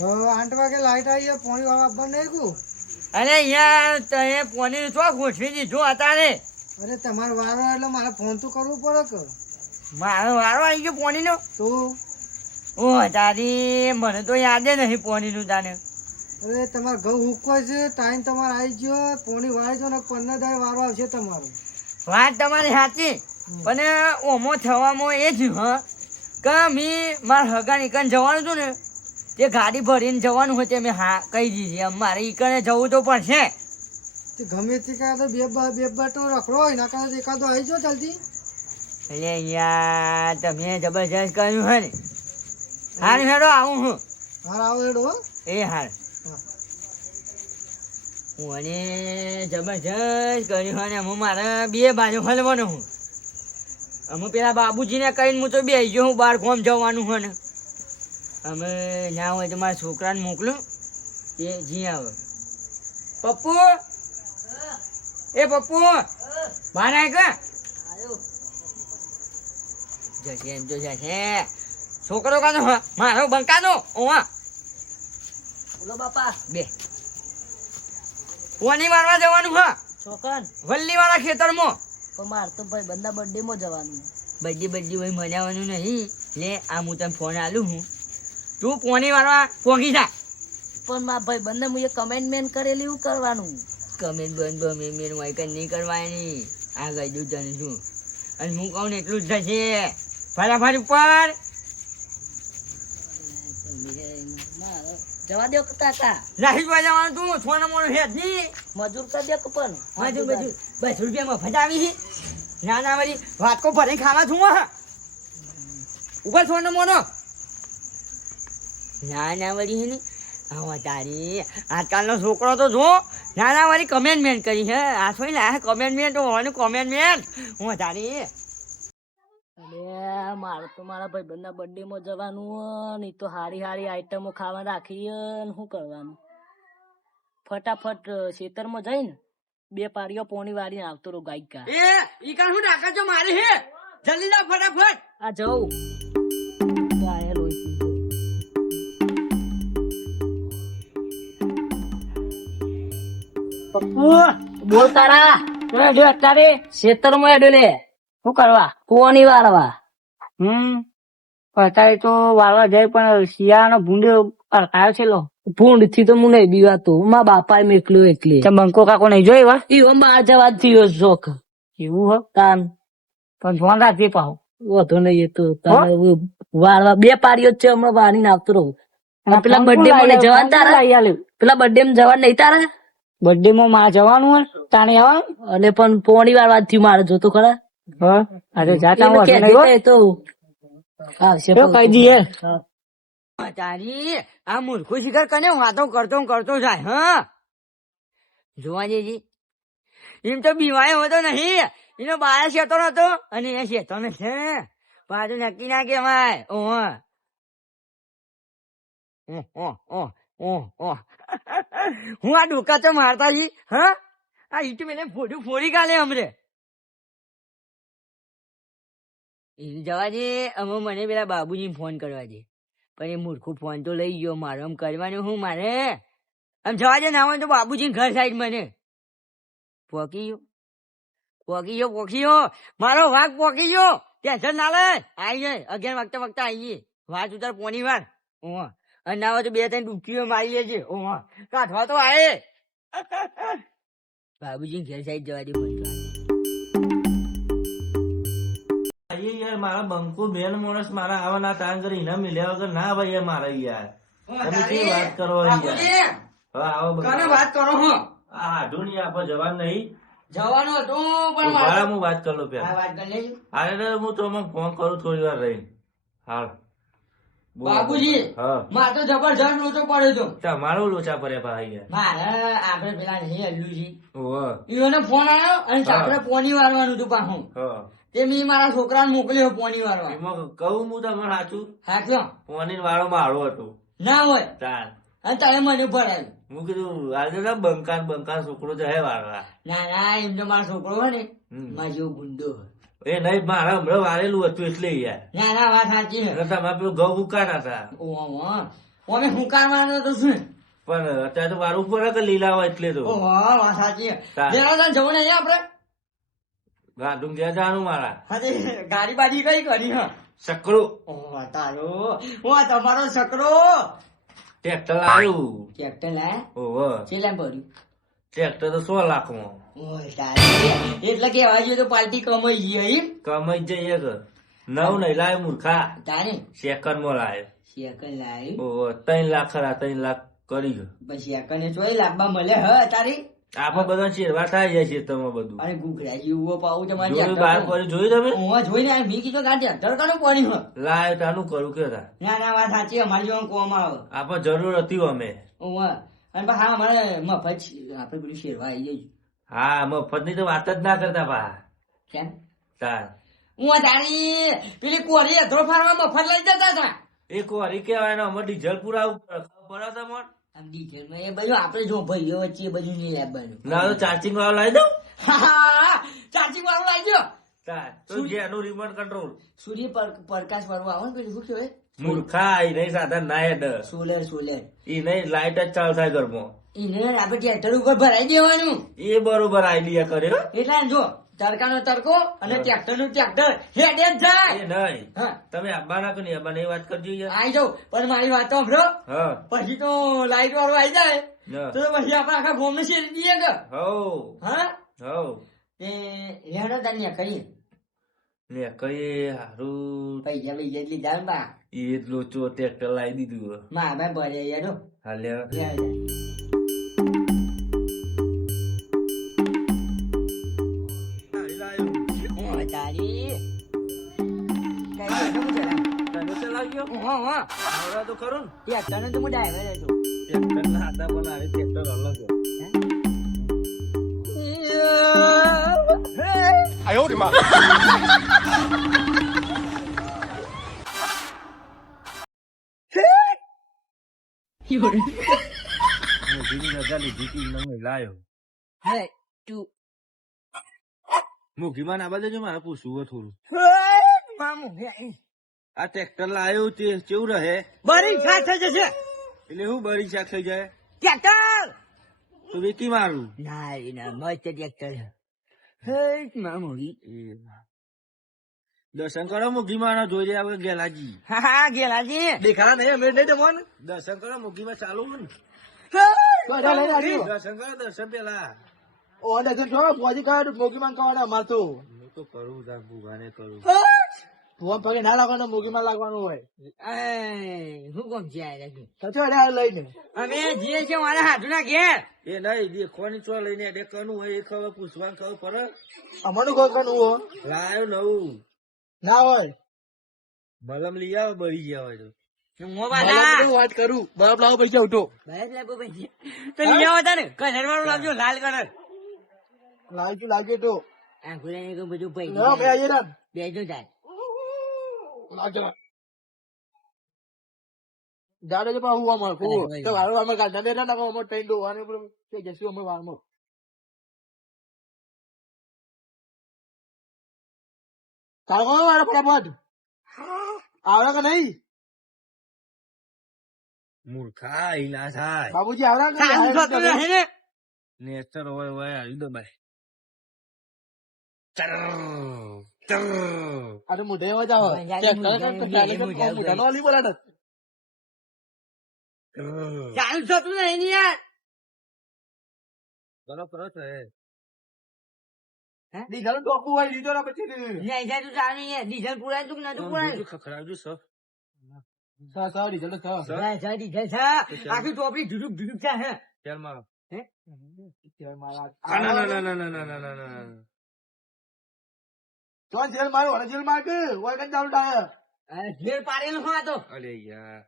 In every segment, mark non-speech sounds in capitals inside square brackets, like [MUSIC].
આઠ વાગે લાઈટ આવી પાણી વાળા આપવા નહીં કુ. અરે અહીંયા તમે પોની ચો ગોઠવી દીધું અત્યારે અરે તમારો વારો એટલે મારે ફોન તો કરવું પડે કે. મારો વારો આવી ગયો પોનીનો તો? ઓ તારી મને તો યાદ નહીં પોનીનું તાને અરે તમારે ઘઉં હુકવાય છે ટાઈમ તમારે આવી ગયો પોણી વાળી જો ને પંદર દાડે વારો આવશે તમારો. વાત તમારી સાચી પણ ઓમો થવામાં એ જ હ. કે મેં મારા હગા નીકળ જવાનું હતું ને તે ગાડી ભરીને જવાનું હોય તે મેં હા કહી દીધી. એમ મારે ઈકણે જવું તો પડશે. તે ગમે તે કાં તો બે બ- બટો રખડો હોય ના કાં એકાદો આવી જો જલ્દી. એટલે યાર તમે જબરજસ્ત કર્યું હે ને. હાર હેડો આવું હું. હાર આવો હેડો હો. એ હાર હા. અને જબરજસ્ત કર્યું હોય ને. હું મારે બે બાજુ હલવાનું હું. અમે પેલા બાબુજીને કહીને હું તો બે ગયો હું બાર ગોમ જવાનું હોય ને. અમે ના હોય તો મારા છોકરાને મોકલું એ જી આવે. પપ્પુ? એ પપ્પુ? બહાર કે? જશે એમ તો જશે. છોકરો કાનો? મારો બંકાનો? ઓવા બોલો બાપા. બે. કોની મારવા જવાનું હા. છોકરાન? વલ્લી વાળા ખેતરમાં. તો માર તો ભાઈ બંદા બર્થડે માં જવાનું. બધી બધી ભાઈ મનાવાનું નહીં. લે આ હું તને ફોન આલું હું. તું પોની મારવા પોગી જા. પણ મા ભાઈ બંને મુએ કમેન્ટમેન્ટ કરેલી એવું કરવાનું? કમેન્ટ બંધ બમે મેન હોય કે નહીં કરવાની. આ ગઈ દઉં તને શું? અને હું કહું ને એટલું જ થશે. ફટાફટ ઉપર. જવા દો કાકા. રાહી જોવા જવાનું તું? સોના મોનો હેત નહીં. મજૂર કરી દે પણ? મજૂર મજૂર બસ રૂપિયામાં ફટાવી ના ના વળી વાટકો ભરી ખાવા છું હા. ઉપર સોનો મોનો. ના ના વળી હે ને. આવા તારી. આજકાલનો છોકરો તો જો ના ના વળી કમેન્ટમેન્ટ કરી હે. આ થોડી ને કમેન્ટમેન્ટ હોવાનું કમેન્ટમેન્ટ હું તારી. અરે મારે તો મારા ભાઈ બર્થડેમાં બર્થડે માં જવાનું નહીં ઈ તો હારી હારી આઈટમો ખાવા રાખી હે, ને શું કરવાનું? ફટાફટ ખેતરમાં જઈને બે પાડીઓ પોણી વાળીને આવતો રહો ગાયકા. એ ઈ કાન હું ડાકા જો મારી હે? જલ્દી ના ફટાફટ. આ જવું બોલ તારા અત્યારે ખેતરમાં હેડો લે. શું કરવા? પોણી વાળવા. હમ. અત્યારે તો વાળવા જાય પણ શિયાળાનો ભૂંડો અડકાયો છે લો. ભૂંડથી તો હું નહીં બીવાતો. મા બાપા મેકલ્યો એટલે. બંકો કાકો નહીં વા ઈવો માં જવા થયો શોખ. એવું હો? તાન. પણ ફોન રાખજે પાહો. વધુ નહીં એ તો. વાળવા બે પાડીઓ છે હમણાં વાળીને આવતો રહું. પેલા બર્થડે મને જવા તારા? પેલા બર્થડે માં જવા નહીં તારા? બર્થડે માં માં જવાનું હોય તાણે આવવાનું? અને પણ પોણી વાળવા થયું મારે જોતો ખરા? હા? અરે જાતા હોય. તો. આવશે કહી દઈએ. તારી આ મૂર્ખો શિખર કને? વાતો કરતો કરતો જાય હા? જોવા જેજી એમ તો બીવાય હોતો નહીં. એનો બાળા શેતો નતો અને એ શેતો ને છે પાછું નક્કી ના કેવાય ઓહ ઓહ, ઓહ, ઓહ, ઓહ, ઓહ. હું આ ડોકા તો મારતા છી હા? આ ઈટ મેને ફોડું ફોડી કાલે અમરે એ જવા દે, અમે મને પેલા બાબુજી ફોન કરવા દે. પણ એ મૂર્ખું ફોન તો લઈ ગયો, મારો આમ કરવાનું હું મારે. આમ જવા દે, ના હોય તો બાબુજી ઘર સાઈડ મને. પોકી ગયો. પોકી ગયો પોકી ગયો. મારો વાઘ પોકી ગયો. ટેન્શન ના લે. આવી જાય. અગિયાર વાગતા વાગતા આવી જઈએ. વાત ઉતાર પોની વાર. ઓહ અને ના તો બે ત્રણ ડૂબકીઓ મારી લેજે. ઓહ કાઢવા તો આયે. બાબુજી ઘેર સાઈડ જવા દે મને ભાઈ યાર મારા બંકુ બેન માણસ મારા આવાના તાંગ કરી ના મિલ્યા વગર ના ભાઈ યાર મારા યાર. તમે કેવી વાત કરો યાર? હા આવો કોને વાત કરો હું? આ આઢું આપણે જવાન નહીં. જવાનું હતું પણ મારા હું વાત કરું હા, પેલા વાત કરી લેજો. અરે રે, હું તમને ફોન કરું થોડી વાર રહી હાલ. બાબુજી મારે તો જબરજસ્ત લોચો પડ્યો તો તમારો લોચા પડ્યા ભાઈ મારે આપડે પેલા નહીં અલ્લુજી ઈઓને ફોન આવ્યો અને આપણે પોની વારવાનું હતું પાછું તે મેં મારા છોકરાને મોકલ્યો પોની વારવા એમાં કહું હું તમને સાચું? હાચો પોની વાળો મારો હતો. ના હોય. તાર. અને તારે મને ભરાયું હું કીધું આજે ના બંકાર બંકાર છોકરો જાય વાળવા. ના ના એમ તો મારો છોકરો હોય ને મારો જેવો ગુંડો હોય. એ નહીં મારા હમણાં વારેલું હતું એટલે યાર ના ના વાત સાચી છે. તમારે પેલું ઘઉં ઉકાળા હતા. અમે હુંકારવાનો તો શું? પણ અત્યારે તો વારું પડે કે લીલા હોય એટલે તો. ઓહો, વાત સાચી જરા જવું નહીં આપડે ગાડું ગયા જાણું મારા. ગાડી બાજી કઈ કરી હા? સકડું ઓહો, તારો હું તમારો સકરો ટ્રેક્ટર આવ્યું ટ્રેક્ટર લાયા? ઓહો ચેલા ભર્યું? ટ્રેક્ટર તો સો ઓય તારી એટલે કેવા જોઈએ તો પાર્ટી કમાઈ જઈએ કમાઈ જઈએ કે નવ નહીં લાય મૂર્ખા. તારે? સેકન્ડમાં લાવ્યો સેકન્ડ લાય? ઓ ત્રણ લાખ ખરા ત્રણ લાખ કરી ગયો પછી શેકન ચોય લાંબા મળે હ તારી? આપણે બધા શેરવા થાય જાય છે તમે બધું. અને ગુગરા જેવો પાવું તમારે બહાર પડ્યું જોયું તમે? હું જોઈને આવ્યો. મી કીધું ગાડી અધર કનું પાણી લાય તાનું કરું કે તા ના ના વાત સાચી અમારી જોવા કોમ આવે. આપણે જરૂર હતી અમે. હું અને હા અમારે મફત. આપણે પેલું શેરવા આવી જઈશું. હા મફતની તો વાત જ ના કરતા પા કેમ? તાર. હું તારી પેલી કોરી અધરો ફારવા મફત લઈ જતા હતા. એ કોરી કેવાય ને અમે ડીઝલ પુરાવું પડે. એ બધું આપણે જો ભાઈઓ વચ્ચે એ બધું નહીં લાવવાનું ના તો ચાર્જિંગ વાળો લાવી દઉં? ચાર્જિંગ વાળું લાવી દો તો જેનું રિમોટ કંટ્રોલ સૂર્ય પ્રકાશ વાળું આવે ને પેલું શું કહેવાય? મૂર્ખા એ નહીં સાધન ના હેડ. Solar solar. એ નહીં લાઈટ જ ચાલુ થાય ઘરમાં. એને આપણે ટ્રેક્ટર ઉપર ભરાઈ દેવાનું. એ બરોબર આઈડિયા કર્યો. એટલે જો તડકાનો તડકો અને ટ્રેક્ટરનું ટ્રેક્ટર હેડે જ જાય. નહીં. તમે આબા ના નહીં આબાના એ વાત કરજો આઈ જાઉં પણ મારી વાત સાંભળો. પછી તો લાઈટ વાળો આવી જાય. તો પછી આપડે આખા ગોમ ને શેરી દઈએ કે? હા? હેડો તાન્ય કહીએ. લે કઈ હારું. પૈસા પૈસા એટલી જાય બા. એ લોચો ટ્રેક્ટર લાવી દીધું મા ભાઈ ભરે યારો હા તારી આવડા તો ખરો ને. ટ્રેક્ટર ને તો હું ડ્રાઈવર હતો ટ્રેક્ટર ના હતા પણ આવે ટ્રેક્ટર ના બાજુ મારે પૂછવું થોડું. મામું આ ટ્રેક્ટર લાયો તે કેવું રહે? બરી થઈ જશે. એટલે હું બરી શાક થઈ જાય. ટ્રેક્ટર! તું વેચી મારું. ના ના મસ્ત ટ્રેક્ટર હે મામુ દર્શન કરો મુગી માં જોઈ જાય હવે ગેલાજી. હા હા ગેલાજી. દેખાડા નહીં અમે નહીં તમને દર્શન કરો મુગી માં ચાલુ ને દર્શન કરો દર્શન પેલા. ઓ ડઝન જો પોજી કાઢ મોગી માં કવાના અમાર તો. હું તો કરું ભૂગાને કરું. ફોન પગે ના લાગવાનો મોગી માં લાગવાનું હોય. એ હું કોમ છે? આ તો છો અરે લઈને અમે જે છે મારા હાથના ઘેર. એ નહીં દેખવાની છો લઈને અડે કનું હોય એ ખબર પૂછવાનું ખબર પડે? અમારું કોઈ કનું હો લાયો નવું. ના હોય. મલમ લઈ આવો બળી ગયા હોય તો. વાત કરું. બરફ લાવો પૈસા ઉઠો. પછી તો લઈ આવો કલર વાળું લાવજો લાલ કલર. લાવજો લાવજો તો. આ બધું પૈ ના મેં આવીએ બેજો તાર લાવજો જાડે જ હું અમાર કુ તો વારો અમાર ગાંધા ને ના અમાર ટ્રેન દોવાને કે જશું અમાર વારમો કાળગો વાળો પ્રબોધ આવડે કે નહીં? મૂર્ખા ઈલા થાય. બાબુજી આવડે કે આવડતો નહીં ને? નેસ્ટર હોય હોય આવી દો ભાઈ અરે મોઢે અવાજ આવે કે આવી, ચાલે થતું નહીં ને યાર કરો કરો તો હે ડીઝલ ટોપું હોય લીધો ને પછી નહીં તો ચાલુ નહીં. ડીઝલ પુરાય તું કે નતું પુરાય ખખડાવજો સો સા સા ડીઝલ સા જા, ડીઝલ છે આખી ટોપી ધુડુક ધુડુક છે હે ચાલ મારો હે? ના ના ના ના ના ના ના ના ના ના તો જેલ અને માર કે ચાલુ ડાય. પાડેલો હા અરે યાર.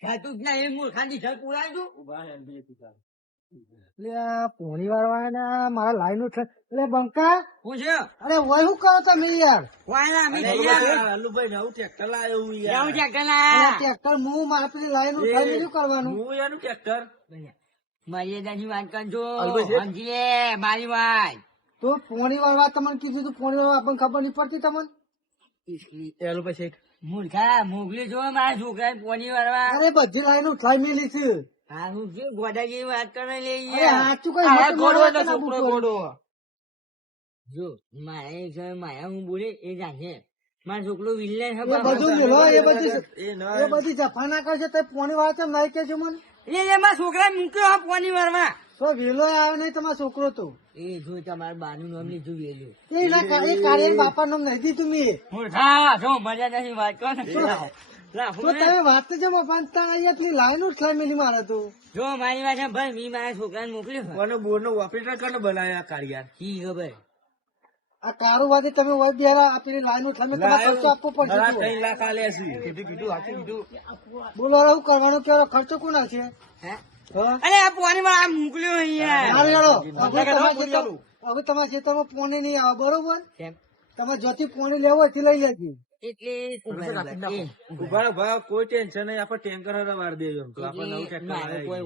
ખાતું જ નહીં? મૂર્ખા ડીઝલ પુરાય તું? ઊભા હે બે તું આ પોણી વાળવાના મારા લાઈન ઉઠ એટલે બંકા. હું છે? અરે વય શું કરો તમે યાર. વાયલા અમે અરે જઈએ. યાર, અલ્લુભાઈ નવું ટ્રેક્ટર લાવ્યું યાર. છે કલા. ટ્રેક્ટર હું મારા પેલી લાઈન શું કરવાનું? હું એનું ટ્રેક્ટર. મર્યાદાની વાત કરજો. સમજીએ મારી વાત. તો પોણી વાળવા તમને કીધું તું પોણી વાળવા આપણને ખબર નહીં પડતી તમને? પછી મૂર્ખા મોકલી જો મારા છોકરા પોણી વાળવા. અરે બધી લાઈન ઉઠાવી મેલી છે. ગોડાજી વાત કરે કઈ ગોડો છોકરો ગોડો. જો મારે માયા હું બોલે એ જાણે. મારો છોકરો વિલ્લે છે એ બધું બોલો એ બધી એ એ બધી જફા કરશે તો પોણી વાળા કેમ નહીં કે છે મને? એ એ મારા છોકરા મૂક્યો પોણી પોની વાળવા. તો વેલો આવ્યો નહીં તમારો છોકરો તો. એ જો તમારા બાનું નામ લીધું વેલો. એ ના એ કાર્ય બાપા નામ નહીં દીધું મેં. હા જો મર્યાદાની વાત કરો ને. તો તમે વાત તો જેમ પણ અહીંયા પેલી લાઈન ઉઠાવી મેલી મારે તો. જો મારી વાત ભાઈ મી મારા છોકરાને મોકલ્યો છે. કોનો બોર નો ઓપરેટર કોને બનાવ્યા કારિયાર કી ખબર આ કારોબારી તમે હોય બેરા આ લાઈન ઉઠાવી તમારે ખર્ચો આપવો પડશે ત્રણ લાખ આલે છે. બોલો હું કરવાનું કેવો ખર્ચો કોના છે? હે? અરે આ પોની વાળા મોકલ્યો અહીંયા. હવે તમારા તમારા ખેતરમાં પોણી નહીં આવે બરોબર? કેમ? તમે જ્યાંથી પોણી લેવો એથી લઈ લેજો. એટલે કોઈ ટેન્શન નહીં આપણે ટેન્કર હારે વાર દેજો આપણે નવું એટલે કોઈ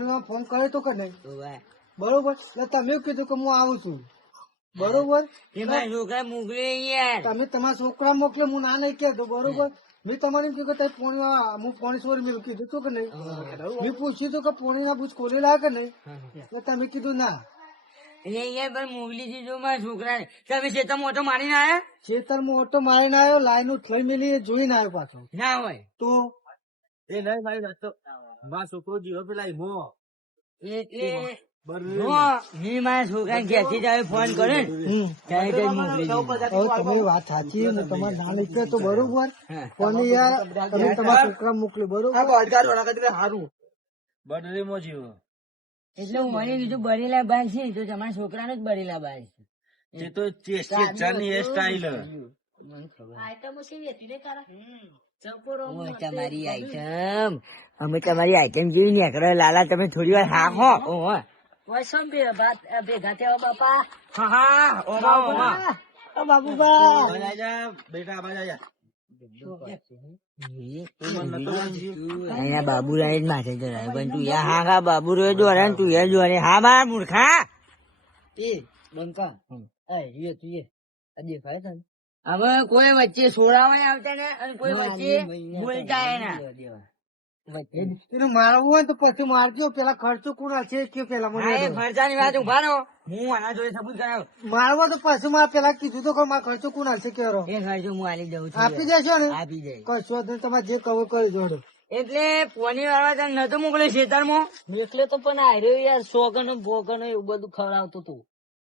મેં ફોન કર્યો તો કે નહીં? બરોબર? એટલે તમે કીધું કે હું આવું છું. બરોબર? છોકરા તમે તમારા છોકરા મોકલે હું ના નહીં કહેતો બરોબર? મેં તમારે એમ કીધું કે તમે પોણીમાં હું પોણી સોરી મેં કીધું તું કે નહીં? મેં પૂછ્યું તું કે પોણીના બુજ ખોલી લાવે કે નહીં? તમે કીધું ના. એટલે યાર પણ મોકલી દીધું મારા છોકરાને. તમે ખેતર મોટો મારીને આયા? ખેતરમાં ઓટો મારીને આવ્યો લાઈન થઈ મેલી એ જોઈને આવ્યો પાછો. ના હોય. તો? એ નહીં મારી વાત તો છોકરો જીવો પેલા મેં મારા ઘેરથી ફોન કર્યો ને ત્યારે મોકલી. વાત સાચી તમારે ના નીકળે તો બરોબર. પણ યાર તમે તમારા છોકરા મોકલી બરોબર? બર્રીમાં જીવો. એટલે હું મને કીધું બરેલા બાલ છે તો તમારા છોકરાનો જ બરેલા બાલ છે. એ તો ચેસ્ટાની એ ઓય, તમારી આઈટમ અમે તમારી આઈટમ જોઈ નીકળે લાલા તમે થોડી વાર હા હો. વૈષ્ણવ બે ભાત ભેગા થયા બાપા. હા હા ઓમા, ઓમા. ઓ બાબુબા બેટા આબાજ બાબુ માથે પણ તું યા હા હા બાબુ રે દોરે તું દોરે હા બા મૂર્ખા. એ બંકા. એ યે તું યે આ દેખાય તને? હવે કોઈ વચ્ચે સોડાવાય આવતા ને અને કોઈ વચ્ચે બોલતા એને. મારવું હોય તો પછી મારજો. પેલા ખર્ચો કોણ છે કે પેલા મને ખર્ચાની વાત ઊભા રહો. હું આના જોડે સબૂત કરાવ. મારવો તો પછી મારે પેલા કીધું તો કે મારો ખર્ચો કોણ છે કે એ ખર્ચો હું આલી દઉં છું. આપી દેશો ને? આપી દે કશો તો તમારે જે કહો કરી જોડો. એટલે પોની વાળવા તને નતો મોકલ્યો ખેતરમાં એટલે તો પણ આર્યો યાર સોગન ભોગન એવું બધું ખવડાવતું તું.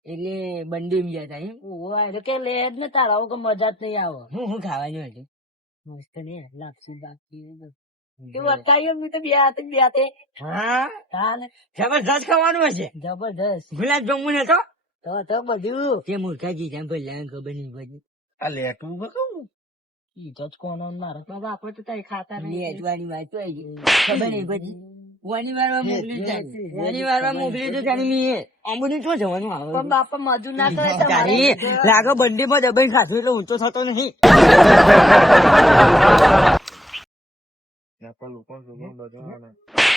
એટલે બંડી ગયા તા એમ. ઓહો આર્યો કે લે જ ને તારા કે મજા જ નહીં આવે. હું હું ખાવાનું હતી મસ્ત નહીં લાપસી બાપસી ને જબરદસ્ત ખાવાનું હશે? જબરજસ્ત. ગુલાબ જાંબુ ને તો તો બધું. તે મૂર્ખાજી જેમ ભાઈ લેંગ બની પડી. અલે તું કહું? ઈજો જ કોનો આપણે તો તઈ ખાતા નહીં વાત તો આવી ખબર નહીં પડી. વાની મોકલી જાય વાની મોકલી તો ત્યાંની મી આંબુની શું જવાનું આવે? પણ બાપા મજૂર ના કરે તારી લાગો બંડીમાં દબાઈ ખાધું એટલે ઊંચો થતો નહીં. [LAUGHS]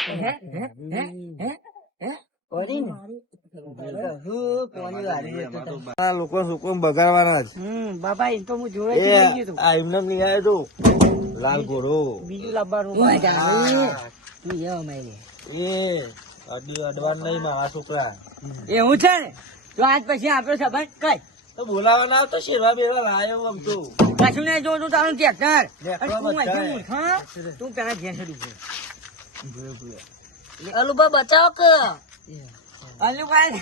હે? હે? હે? હે? હે? કોની ને? હું કોની વાળી હતો તો. આ લોકો લોકો બગાડવાના જ હમ બાબા એ તો હું જોડે એમને લઈ આવ્યો તો લાલ ઘોડો બીજું લાવવાનું. એ અડી અડવાન નહીં મારા છોકરા એવું છે ને તો આજ પછી આપણો સંબંધ કઈ તો આવતો શેરવા બેરવા લાયો આમ તો. કશું નહીં તારું ટ્રેક્ટર. તું તું પેલા ઘેર હેડું છે અલુબા બચાવો કે? અલ્લુભાઈ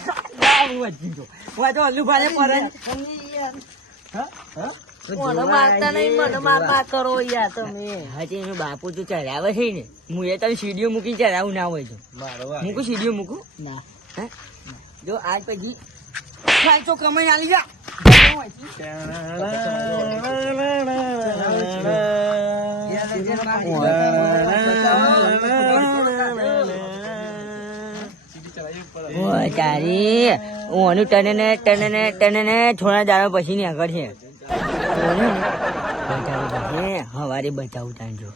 તો મને મારતા નહીં મને માર માર કરો યાર તમે. હજી એનો બાપુ તો ચડાવે છે ને. હું એ તને સીડીઓ મૂકી ચડાવું ના હોય તો. મૂકું સીડીઓ મૂકું? ના. હે? જો આજ પછી તો કમાઈ આલી જા. તારી થોડા દાડા પછી આગળ છે હવારે બતાવું તાંજો